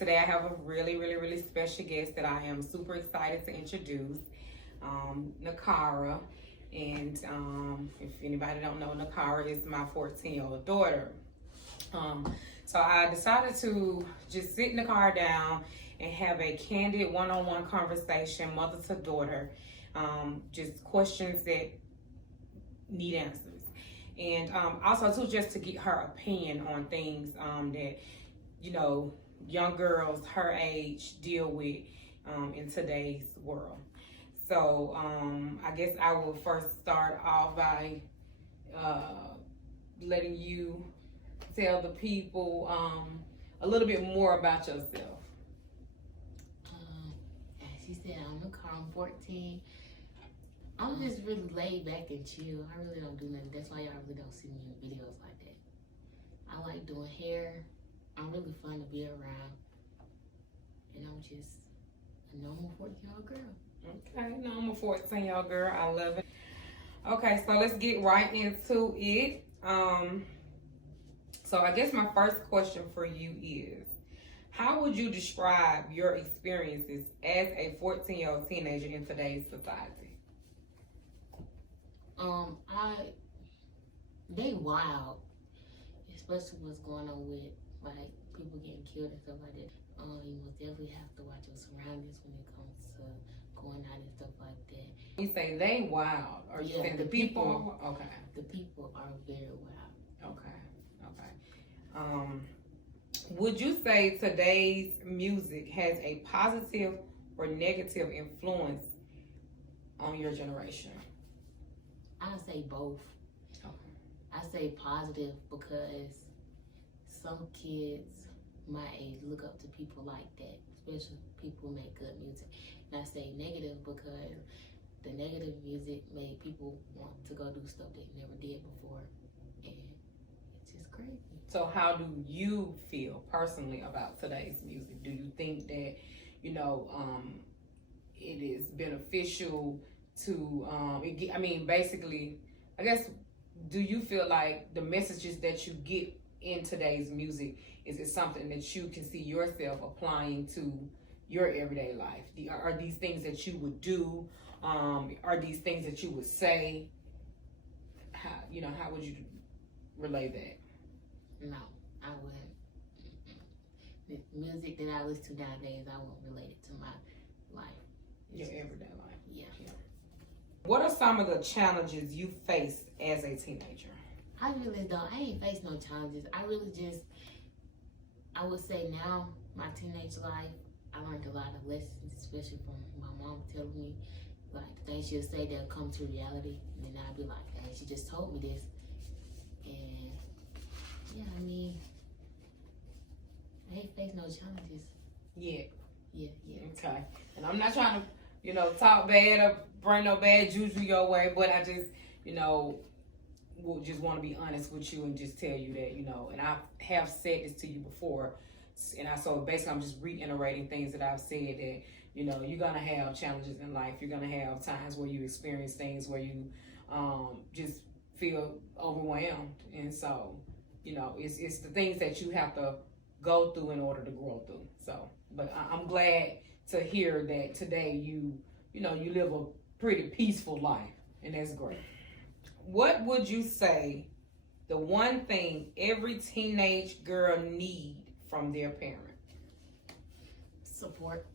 Today I have a really special guest that I am super excited to introduce, Nakara. And if anybody don't know, Nakara is my 14-year-old daughter. So I decided to just sit Nakara down and have a candid one-on-one conversation, mother to daughter, just questions that need answers. And also too, just to get her opinion on things that, you know, young girls her age deal with in today's world. So I guess I will first start off by letting you tell the people a little bit more about yourself. As you said, I'm 14. I'm just really laid back and chill. I really don't do nothing. That's why y'all really don't see me in videos like that. I like doing hair. I'm really fun to be around. And I'm just a normal 14-year-old girl. Okay, normal 14-year-old girl. I love it. Okay, so let's get right into it. So I guess my first question for you is, how would you describe your experiences as a 14-year-old teenager in today's society? They wild, especially what's going on with like people getting killed and stuff like that. You most definitely have to watch your surroundings when it comes to going out and stuff like that. You say they wild, or you saying the people? Okay. The people are very wild. Okay. Would you say today's music has a positive or negative influence on your generation? I say both. Okay. I say positive because some kids my age look up to people like that, especially people who make good music. And I say negative because the negative music made people want to go do stuff they never did before. And it's just crazy. So how do you feel personally about today's music? Do you think that, you know, it is beneficial to, basically, I guess, do you feel like the messages that you get in today's music, is it something that you can see yourself applying to your everyday life? Are these things that you would do? Are these things that you would say? How would you relay that? No, I wouldn't. The music that I listen to nowadays, I won't relate it to my life. Your everyday life. Yeah. What are some of the challenges you faced as a teenager? I ain't faced no challenges. I would say now, my teenage life, I learned a lot of lessons, especially from my mom telling me, like, the things she'll say, they'll come to reality. And then I'll be like, hey, she just told me this. And, yeah, I ain't faced no challenges. Yeah. Yeah. Okay. And I'm not trying to, talk bad or bring no bad juju your way, but I just, will just want to be honest with you and just tell you that, and I have said this to you before, so basically I'm just reiterating things that I've said, that, you're going to have challenges in life. You're going to have times where you experience things where you just feel overwhelmed. And so, it's the things that you have to go through in order to grow through. So, but I'm glad to hear that today you live a pretty peaceful life, and that's great. What would you say the one thing every teenage girl need from their parent? Support.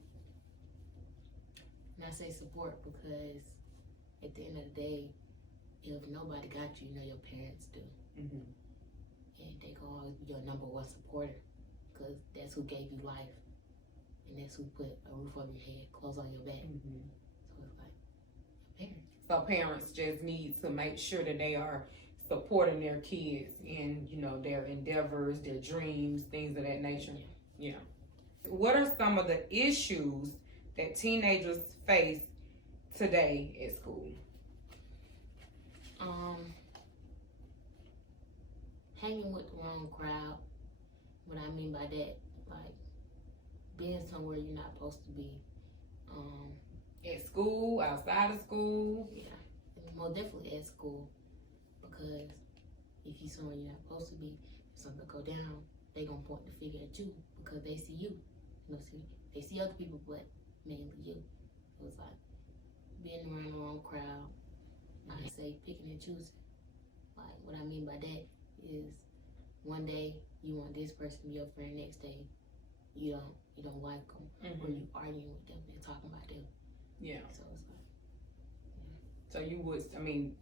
And I say support because at the end of the day, if nobody got you, your parents do. Mm-hmm. And they can always be your number one supporter because that's who gave you life. And that's who put a roof over your head, clothes on your back. Mm-hmm. So it's like, parents. So parents just need to make sure that they are supporting their kids in, their endeavors, their dreams, things of that nature. Yeah. What are some of the issues that teenagers face today at school? Hanging with the wrong crowd. What I mean by that, like being somewhere you're not supposed to be. At school, outside of school? Yeah, more definitely at school, because if you're somewhere you're not supposed to be, if something go down, they gonna point the finger at you because they see you. they see other people, but mainly you. It was like being around the wrong crowd. I say picking and choosing. Like, what I mean by that is one day you want this person to be your friend, next day you don't like them, or you arguing with them and talking about them. Yeah. So it's like, So you would, I mean,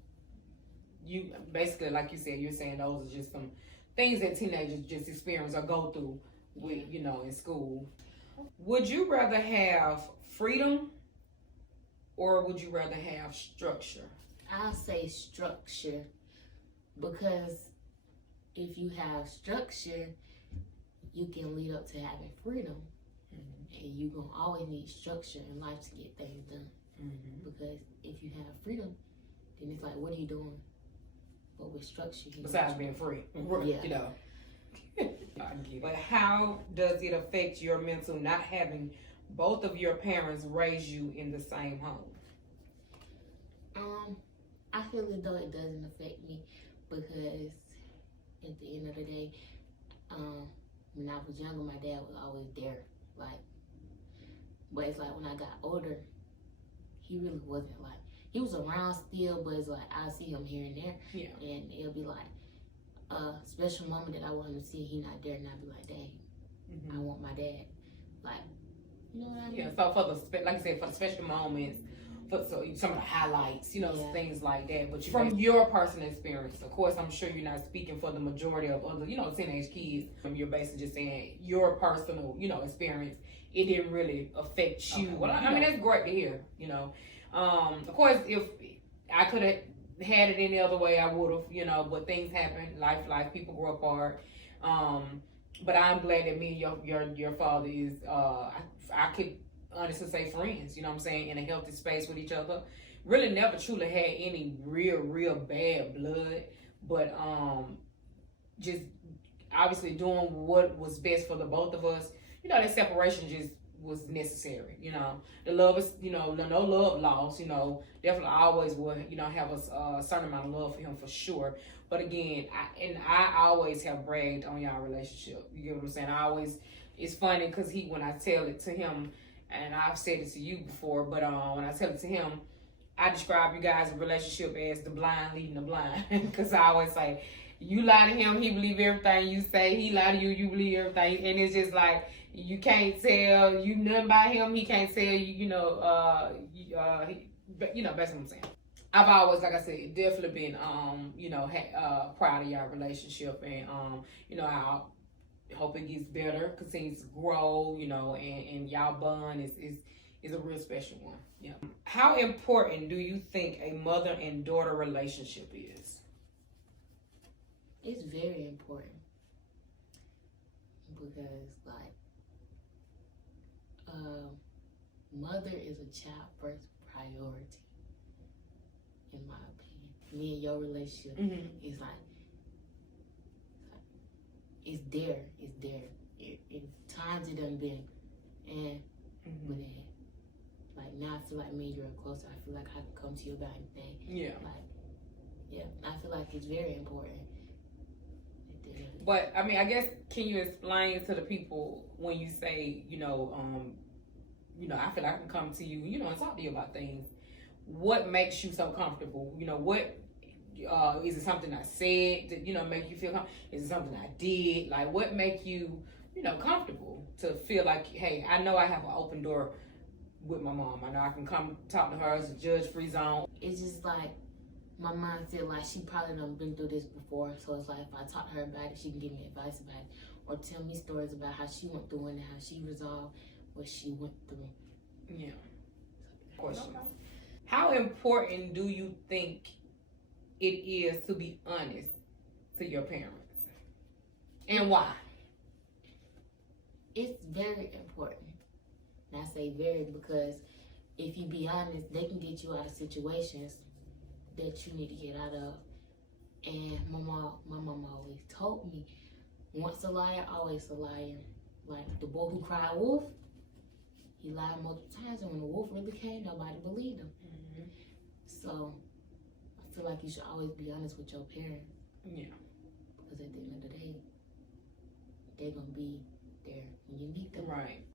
you basically, like you said, you're saying those are just some things that teenagers just experience or go through with, in school. Would you rather have freedom or would you rather have structure? I'll say structure, because if you have structure, you can lead up to having freedom. And you're going to always need structure in life to get things done. Because if you have freedom, then it's like, what are you doing? But with structure, besides being free, yeah. But how does it affect your mental not having both of your parents raise you in the same home? I feel as though it doesn't affect me, because at the end of the day, when I was younger, my dad was always there. But it's like when I got older, he really wasn't. Like, he was around still, but it's like I see him here and there. Yeah. And it'll be like a special moment that I want him to see, he not there, and I'll be like, dang, I want my dad. Like, you know what I mean? Yeah, so for the, like I said, for the special moments, so some of the highlights, things like that. But from your personal experience, of course, I'm sure you're not speaking for the majority of other, teenage kids. You're basically just saying your personal, experience. It didn't really affect you. Well, I mean, that's great to hear. Of course, if I could have had it any other way, I would have. But things happen. Life, people grow apart. But I'm glad that me and your father is. I could honestly say friends, you know what I'm saying, in a healthy space with each other. Really never truly had any real bad blood, but just obviously doing what was best for the both of us. That separation just was necessary. The love is, no love lost. Definitely always will, have a certain amount of love for him for sure. But again, I always have bragged on y'all relationship. You get what I'm saying? It's funny because when I tell it to him, and I've said it to you before, but when I tell it to him, I describe you guys' relationship as the blind leading the blind. Because I always say, you lie to him, he believe everything you say. He lie to you, you believe everything. And it's just like, you can't tell you nothing about him. He can't tell you, basically what I'm saying. I've always, like I said, definitely been, proud of your relationship. And, I hope it gets better, continues to grow, and y'all bond is a real special one. Yeah. How important do you think a mother and daughter relationship is? It's very important, because mother is a child first priority, in my opinion. Me and your relationship is like, it's there. In times it done been, and but then, like, now I feel like me and you are closer. I feel like I can come to you about anything. Yeah. I feel like it's very important. But I mean, I guess, can you explain to the people when you say, I feel like I can come to you, and talk to you about things. What makes you so comfortable? What is it something I said that make you feel comfortable? Is it something I did? Like, what make you comfortable to feel like, hey, I know I have an open door with my mom. I know I can come talk to her as a judge-free zone. It's just like, my mind feel like she probably done been through this before, so it's like if I talk to her about it, she can give me advice about it, or tell me stories about how she went through it and how she resolved what she went through. Yeah. Question. How important do you think it is to be honest to your parents, and why? It's very important. And I say very because if you be honest, they can get you out of situations that you need to get out of. And my mom always told me, once a liar, always a liar. Like the boy who cried wolf, he lied multiple times, and when the wolf really came, nobody believed him. So I feel like you should always be honest with your parents. Yeah. Because at the end of the day, they're gonna be there when you need them. Right.